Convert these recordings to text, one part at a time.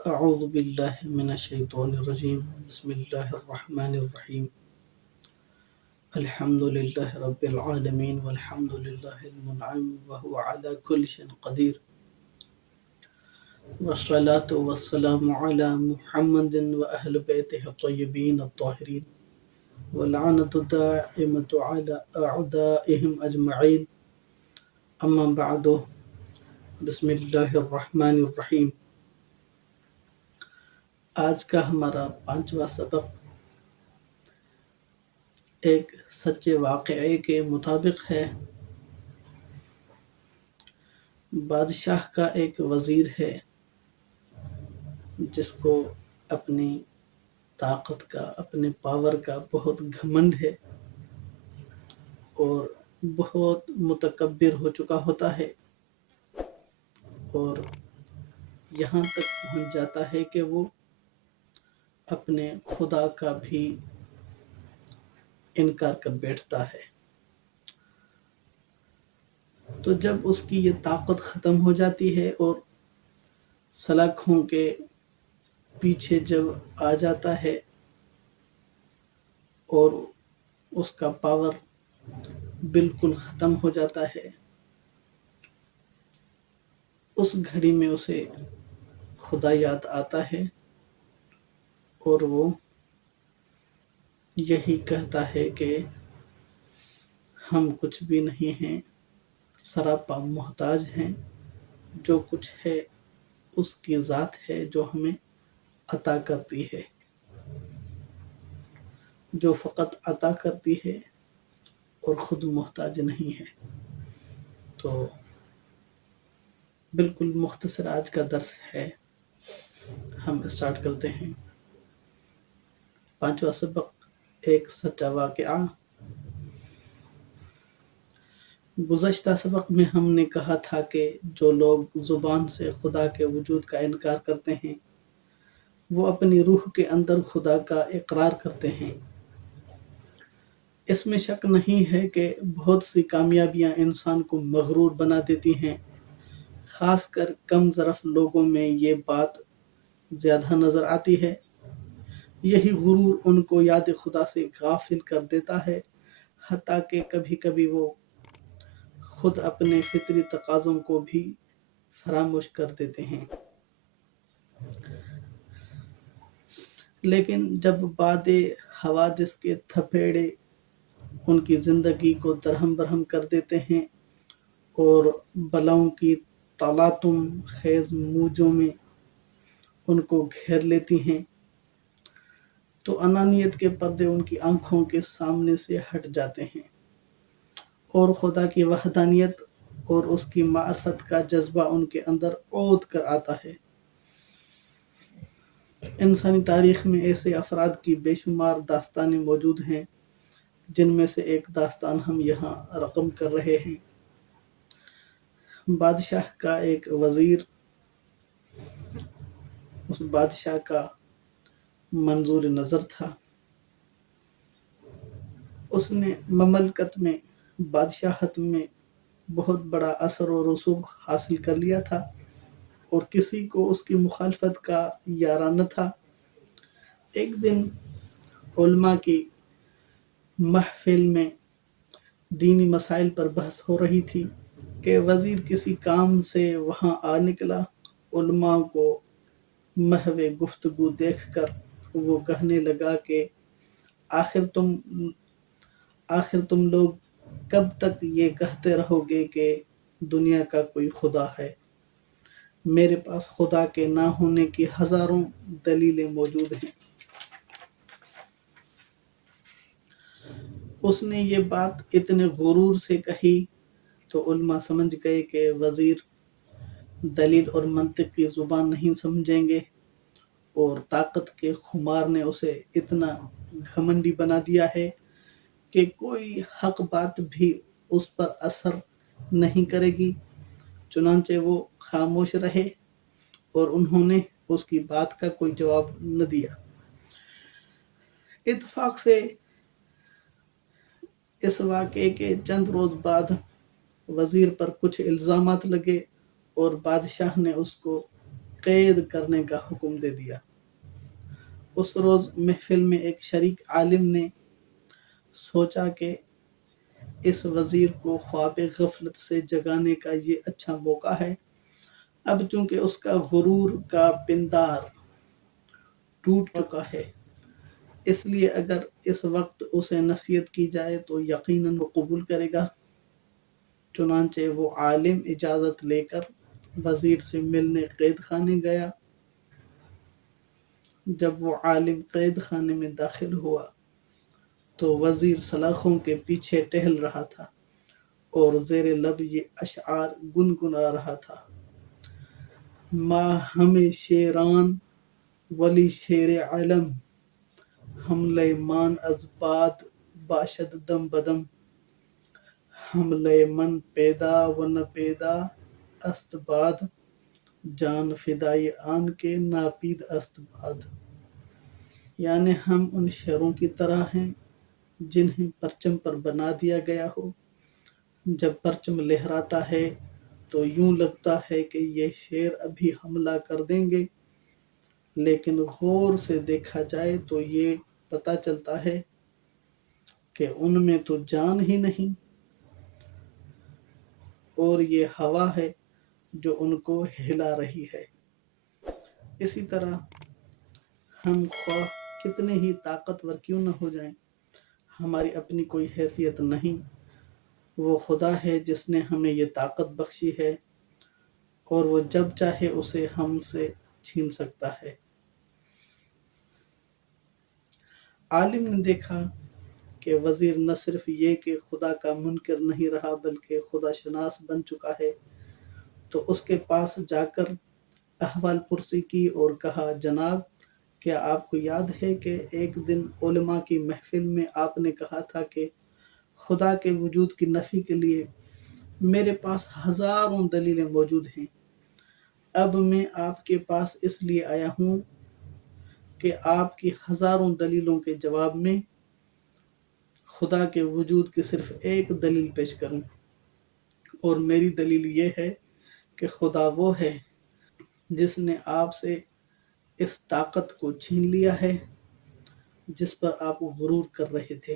أعوذ بالله من الشيطان الرجيم بسم الله الرحمن الرحيم الحمد لله رب العالمين والحمد لله المنعم وهو على كل شيء قدير والصلاة والسلام على محمد وأهل بيته الطيبين الطاهرين واللعنة الدائمة على أعدائهم أجمعين أما بعد بسم الله الرحمن الرحيم آج کا ہمارا 5واں سبق ایک سچے واقعے کے مطابق ہے۔ بادشاہ کا ایک وزیر ہے جس کو اپنی طاقت کا، اپنے پاور کا بہت گھمنڈ ہے اور بہت متکبر ہو چکا ہوتا ہے، اور یہاں تک پہنچ جاتا ہے کہ وہ اپنے خدا کا بھی انکار کر بیٹھتا ہے۔ تو جب اس کی یہ طاقت ختم ہو جاتی ہے اور سلاخوں کے پیچھے جب آ جاتا ہے اور اس کا پاور بالکل ختم ہو جاتا ہے، اس گھڑی میں اسے خدا یاد آتا ہے اور وہ یہی کہتا ہے کہ ہم کچھ بھی نہیں ہیں، سراپا محتاج ہیں، جو کچھ ہے اس کی ذات ہے جو ہمیں عطا کرتی ہے، جو فقط عطا کرتی ہے اور خود محتاج نہیں ہے۔ تو بالکل مختصر آج کا درس ہے، ہم اسٹارٹ کرتے ہیں۔ 5واں سبق ایک سچا واقعہ۔ گزشتہ سبق میں ہم نے کہا تھا کہ جو لوگ زبان سے خدا کے وجود کا انکار کرتے ہیں وہ اپنی روح کے اندر خدا کا اقرار کرتے ہیں۔ اس میں شک نہیں ہے کہ بہت سی کامیابیاں انسان کو مغرور بنا دیتی ہیں، خاص کر کم ظرف لوگوں میں یہ بات زیادہ نظر آتی ہے۔ یہی غرور ان کو یاد خدا سے غافل کر دیتا ہے، حتیٰ کہ کبھی کبھی وہ خود اپنے فطری تقاضوں کو بھی فراموش کر دیتے ہیں۔ لیکن جب بعد حوادث کے تھپیڑے ان کی زندگی کو درہم برہم کر دیتے ہیں اور بلاؤں کی تلاطم خیز موجوں میں ان کو گھیر لیتی ہیں، تو انانیت کے پردے ان کی آنکھوں کے سامنے سے ہٹ جاتے ہیں اور خدا کی وحدانیت اور اس کی معرفت کا جذبہ ان کے اندر عود کر آتا ہے۔ انسانی تاریخ میں ایسے افراد کی بے شمار داستانیں موجود ہیں، جن میں سے ایک داستان ہم یہاں رقم کر رہے ہیں۔ بادشاہ کا ایک وزیر، اس بادشاہ کا منظور نظر تھا۔ اس نے مملکت میں، بادشاہت میں بہت بڑا اثر و رسوخ حاصل کر لیا تھا اور کسی کو اس کی مخالفت کا یارہ نہ تھا۔ ایک دن علماء کی محفل میں دینی مسائل پر بحث ہو رہی تھی کہ وزیر کسی کام سے وہاں آ نکلا۔ علماء کو محو گفتگو دیکھ کر وہ کہنے لگا کہ آخر تم لوگ کب تک یہ کہتے رہو گے کہ دنیا کا کوئی خدا ہے؟ میرے پاس خدا کے نہ ہونے کی ہزاروں دلیلیں موجود ہیں۔ اس نے یہ بات اتنے غرور سے کہی تو علماء سمجھ گئے کہ وزیر دلیل اور منطق کی زبان نہیں سمجھیں گے، اور طاقت کے خمار نے اسے اتنا گھمنڈی بنا دیا ہے کہ کوئی حق بات بھی اس پر اثر نہیں کرے گی۔ چنانچہ وہ خاموش رہے اور انہوں نے اس کی بات کا کوئی جواب نہ دیا۔ اتفاق سے اس واقعے کے چند روز بعد وزیر پر کچھ الزامات لگے اور بادشاہ نے اس کو قید کرنے کا حکم دے دیا۔ اس روز محفل میں ایک شریک عالم نے سوچا کہ اس وزیر کو خواب غفلت سے جگانے کا یہ اچھا موقع ہے۔ اب چونکہ اس کا غرور کا پندار ٹوٹ چکا ہے، اس لیے اگر اس وقت اسے نصیحت کی جائے تو یقیناً وہ قبول کرے گا۔ چنانچہ وہ عالم اجازت لے کر وزیر سے ملنے قید خانے گیا۔ جب وہ عالم قید خانے میں داخل ہوا تو وزیر سلاخوں کے پیچھے ٹہل رہا تھا اور زیر لب یہ اشعار گنگنا رہا تھا: ماں ہمیں شیران ولی شیر علم، حملہ مان از باد باشد دم بدم، حملہ من پیدا و نہ پیدا است باد، جان فدائی آن کے ناپید است باد۔ یعنی ہم ان شیروں کی طرح ہیں جنہیں پرچم پر بنا دیا گیا ہو۔ جب پرچم لہراتا ہے تو یوں لگتا ہے کہ یہ شیر ابھی حملہ کر دیں گے، لیکن غور سے دیکھا جائے تو یہ پتہ چلتا ہے کہ ان میں تو جان ہی نہیں، اور یہ ہوا ہے جو ان کو ہلا رہی ہے۔ اسی طرح ہم خواہ کتنے ہی طاقتور کیوں نہ ہو جائیں، ہماری اپنی کوئی حیثیت نہیں۔ وہ خدا ہے جس نے ہمیں یہ طاقت بخشی ہے، اور وہ جب چاہے اسے ہم سے چھین سکتا ہے۔ عالم نے دیکھا کہ وزیر نہ صرف یہ کہ خدا کا منکر نہیں رہا بلکہ خدا شناس بن چکا ہے، تو اس کے پاس جا کر احوال پرسی کی اور کہا: جناب، کیا آپ کو یاد ہے کہ ایک دن علماء کی محفل میں آپ نے کہا تھا کہ خدا کے وجود کی نفی کے لیے میرے پاس ہزاروں دلیلیں موجود ہیں۔ اب میں آپ کے پاس اس لیے آیا ہوں کہ آپ کی ہزاروں دلیلوں کے جواب میں خدا کے وجود کی صرف ایک دلیل پیش کروں، اور میری دلیل یہ ہے کہ خدا وہ ہے جس نے آپ سے اس طاقت کو چھین لیا ہے جس پر آپ غرور کر رہے تھے۔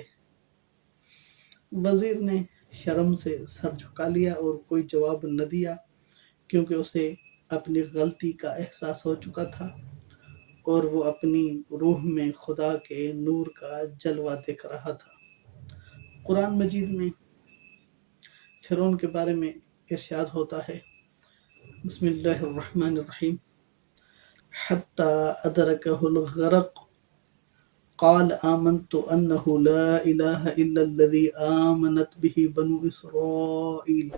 وزیر نے شرم سے سر جھکا لیا اور کوئی جواب نہ دیا، کیونکہ اسے اپنی غلطی کا احساس ہو چکا تھا اور وہ اپنی روح میں خدا کے نور کا جلوہ دیکھ رہا تھا۔ قرآن مجید میں فرعون کے بارے میں ارشاد ہوتا ہے: بسم اللہ الرحمن الرحیم، حتی ادرکہ الغرق قال آمنت انہ لا الہ الا الذی آمنت بہ بنو اسرائیل۔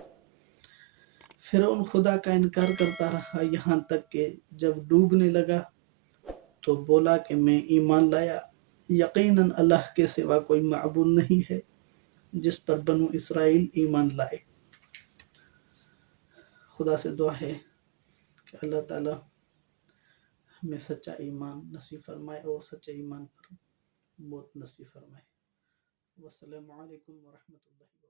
فرعون خدا کا انکار کرتا رہا یہاں تک کہ جب ڈوبنے لگا تو بولا کہ میں ایمان لایا، یقیناً اللہ کے سوا کوئی معبود نہیں ہے جس پر بنو اسرائیل ایمان لائے۔ خدا سے دعا ہے کہ اللہ تعالیٰ ہمیں سچا ایمان نصیب فرمائے اور سچے ایمان پر موت نصیب فرمائے۔ والسلام علیکم ورحمۃ اللہ۔